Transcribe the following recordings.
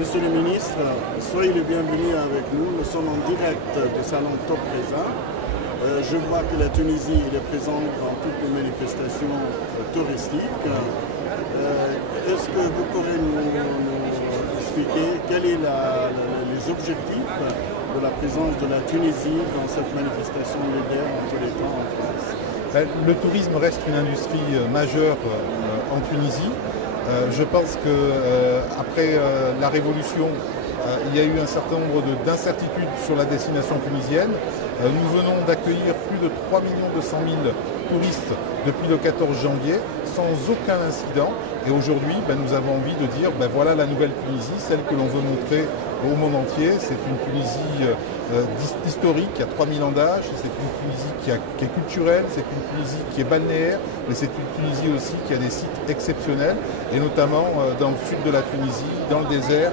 Monsieur le ministre, soyez le bienvenu avec nous. Nous sommes en direct du salon Top Reza. Je vois que la Tunisie est présente dans toutes les manifestations touristiques. Est-ce que vous pourrez nous expliquer quels sont les objectifs de la présence de la Tunisie dans cette manifestation leader en tous les temps en France? Le tourisme reste une industrie majeure en Tunisie. Je pense qu'après la Révolution, il y a eu un certain nombre d'incertitudes sur la destination tunisienne. Nous venons d'accueillir plus de 3 200 000 touristes depuis le 14 janvier sans aucun incident. Et aujourd'hui, nous avons envie de dire, voilà la nouvelle Tunisie, celle que l'on veut montrer au monde entier. C'est une Tunisie historique, qui a 3000 ans d'âge, c'est une Tunisie qui est culturelle, c'est une Tunisie qui est balnéaire, mais c'est une Tunisie aussi qui a des sites exceptionnels, et notamment dans le sud de la Tunisie, dans le désert,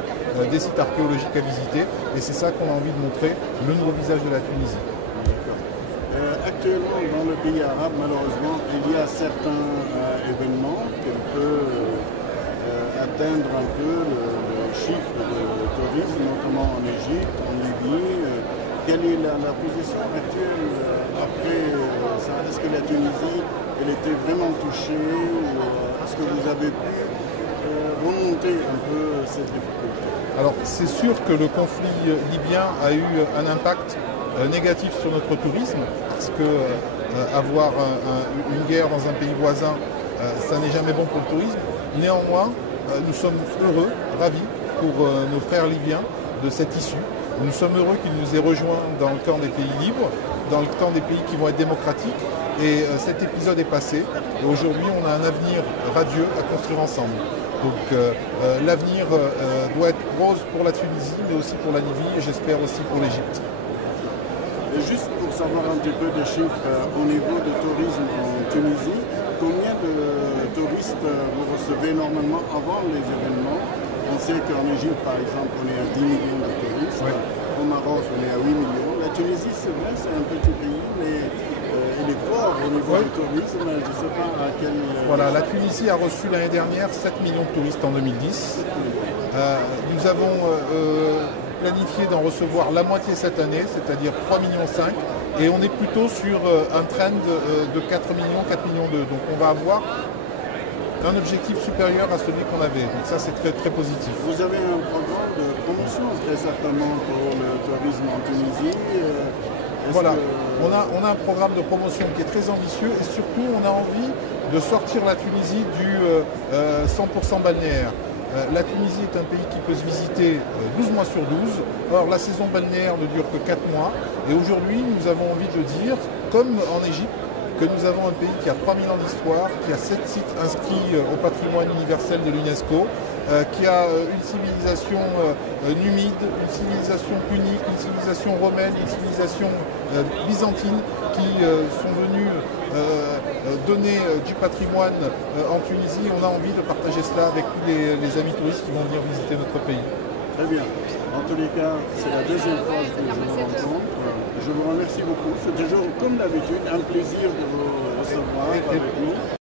des sites archéologiques à visiter. Et c'est ça qu'on a envie de montrer, le nouveau visage de la Tunisie. Actuellement, dans le pays arabe, malheureusement, il y a certains événements qui peuvent atteindre un peu le chiffre de tourisme, notamment en Égypte, en Libye. Quelle est la position actuelle après ça? Est-ce que la Tunisie elle était vraiment touchée? Est-ce que vous avez pu remonter un peu cette difficulté? Alors c'est sûr que le conflit libyen a eu un impact négatif sur notre tourisme, parce que avoir une guerre dans un pays voisin, ça n'est jamais bon pour le tourisme. Néanmoins, nous sommes heureux, ravis pour nos frères libyens de cette issue. Nous sommes heureux qu'ils nous aient rejoints dans le camp des pays libres, dans le camp des pays qui vont être démocratiques. Et cet épisode est passé. Et aujourd'hui, on a un avenir radieux à construire ensemble. Donc l'avenir doit être rose pour la Tunisie, mais aussi pour la Libye et j'espère aussi pour l'Égypte. Juste pour savoir un petit peu des chiffres au niveau du tourisme en Tunisie, combien de touristes vous recevez normalement avant les événements? On sait qu'en Égypte, par exemple, on est à 10 millions de touristes. Oui. Au Maroc, on est à 8 millions. La Tunisie, c'est vrai, c'est un petit pays, mais il est fort au niveau du tourisme. Je ne sais pas à quel... Voilà, la Tunisie a reçu l'année dernière 7 millions de touristes en 2010. Nous avons planifié d'en recevoir la moitié cette année, c'est-à-dire 3,5 millions. Et on est plutôt sur un trend de 4 millions, 4 millions 2. Donc on va avoir un objectif supérieur à celui qu'on avait. Donc ça, c'est très, très positif. Vous avez un programme de promotion très certainement pour le tourisme en Tunisie. Voilà, on a un programme de promotion qui est très ambitieux et surtout, on a envie de sortir la Tunisie du 100% balnéaire. La Tunisie est un pays qui peut se visiter 12 mois sur 12. Or, la saison balnéaire ne dure que 4 mois. Et aujourd'hui, nous avons envie de dire, comme en Égypte, que nous avons un pays qui a 3000 ans d'histoire, qui a 7 sites inscrits au patrimoine universel de l'UNESCO, qui a une civilisation numide, une civilisation punique, une civilisation romaine, une civilisation byzantine, qui sont venus donner du patrimoine en Tunisie. On a envie de partager cela avec tous les amis touristes qui vont venir visiter notre pays. Très bien. En tous les cas, c'est la deuxième fois que je vous rencontre. Je vous remercie beaucoup. C'est toujours, comme d'habitude, un plaisir de vous recevoir avec nous.